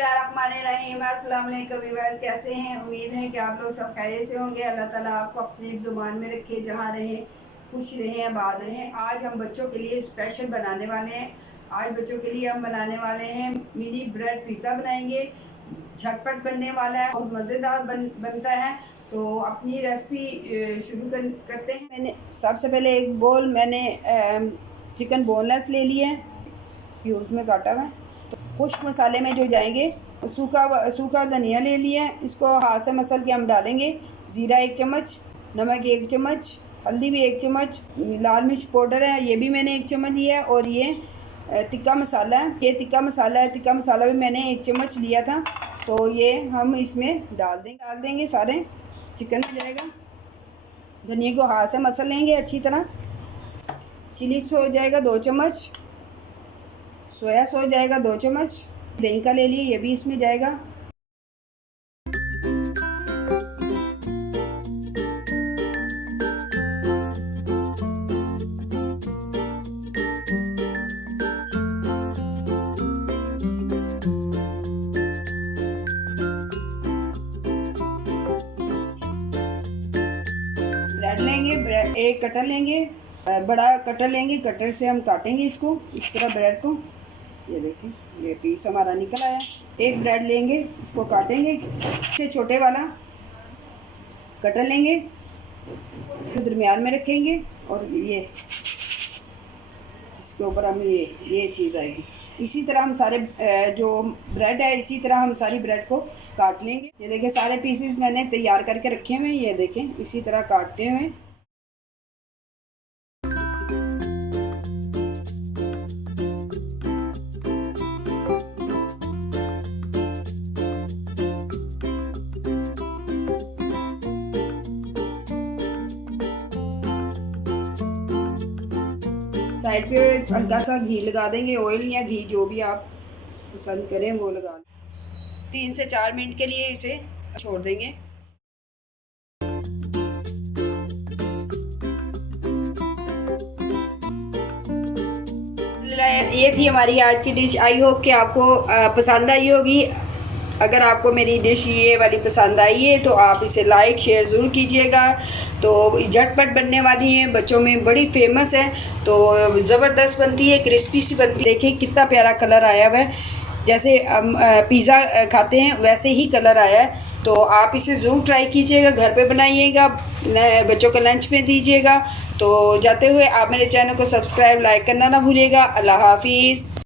बिस्मिल्लाहिर्रहमानिर्रहीम। अस्सलाम वालेकुम व्यूअर्स, कैसे हैं? उम्मीद है कि आप लोग सब खैरियत से होंगे। अल्लाह ताला आपको अपनी ज़ुबान में रखे, जहाँ रहें खुश रहें, आबाद रहें। आज हम बच्चों के लिए स्पेशल बनाने वाले हैं। आज बच्चों के लिए हम बनाने वाले हैं मिनी ब्रेड पिज़्ज़ा बनाएंगे। झटपट बनने वाला है और मज़ेदार बनता है। तो अपनी रेसिपी शुरू करते हैं। मैंने सबसे पहले एक बोल मैंने चिकन बोनलेस ले लिया है, क्यूब्स में काटा हुआ है। तो खुश्क मसाले में जो जाएंगे, सूखा धनिया ले लिया है, इसको हाथ से मसल के हम डालेंगे। ज़ीरा 1 चम्मच, नमक 1 चम्मच, हल्दी भी 1 चम्मच, लाल मिर्च पाउडर है ये भी मैंने 1 चम्मच लिया है। और ये तिक्का मसाला है, ये तिक्का मसाला है। तिक्का मसाला भी मैंने 1 चम्मच लिया था। तो ये हम इसमें डाल देंगे सारे चिकन में जाएगा। धनिया को हाथ से मसल लेंगे अच्छी तरह। चिली सॉस हो जाएगा 2 चम्मच, सोया सॉस जाएगा 2 चम्मच, दही का ले लिए ये भी इसमें जाएगा। ब्रेड लेंगे, ब्रेड एक कटर लेंगे, बड़ा कटर लेंगे। कटर से हम काटेंगे इसको इस तरह ब्रेड को। ये देखिए ये पीस हमारा निकल आया। एक ब्रेड लेंगे, उसको काटेंगे। इससे छोटे वाला कटर लेंगे, इसको दरमियान में रखेंगे और ये इसके ऊपर हम ये चीज़ आएगी। इसी तरह हम सारे जो ब्रेड है, इसी तरह हम सारी ब्रेड को काट लेंगे। ये देखिए सारे पीसेस मैंने तैयार करके रखे हुए हैं। ये देखें इसी तरह काटते हुए। साइड पे हल्का सा घी लगा देंगे, ऑयल या घी जो भी आप पसंद करें वो लगा। 3 से 4 मिनट के लिए इसे छोड़ देंगे। ये थी हमारी आज की डिश। आई होप कि आपको पसंद आई होगी। अगर आपको मेरी डिश ये वाली पसंद आई है तो आप इसे लाइक शेयर ज़रूर कीजिएगा। तो झटपट बनने वाली है, बच्चों में बड़ी फेमस है। तो ज़बरदस्त बनती है, क्रिस्पी सी बनती है। देखिए कितना प्यारा कलर आया हुआ है, जैसे हम पिज़्ज़ा खाते हैं वैसे ही कलर आया है। तो आप इसे ज़रूर ट्राई कीजिएगा, घर पे बनाइएगा, बच्चों को लंच में दीजिएगा। तो जाते हुए आप मेरे चैनल को सब्सक्राइब लाइक करना ना भूलिएगा। अल्लाह हाफिज़।